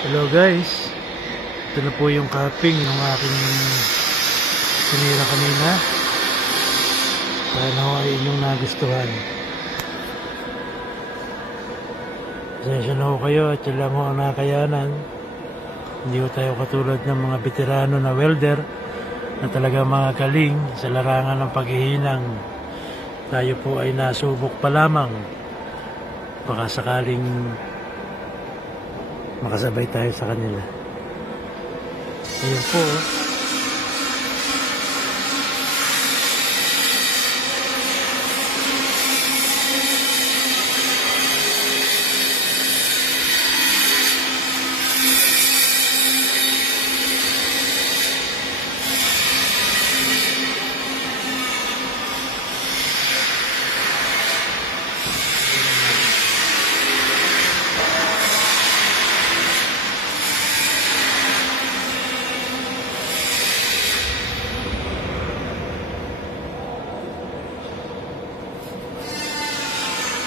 Hello guys, ito na po yung cupping ng aking sinira kanina. Sana ho ay inyong nagustuhan. Pasensya na ho kayo at yun lang ho ang nakayanan. Hindi ho tayo katulad ng mga veterano na welder na talaga mga galing sa larangan ng paghihinang. Tayo po ay nasubok pa lamang. Baka sakaling makasabay tayo sa kanila. Ayun po.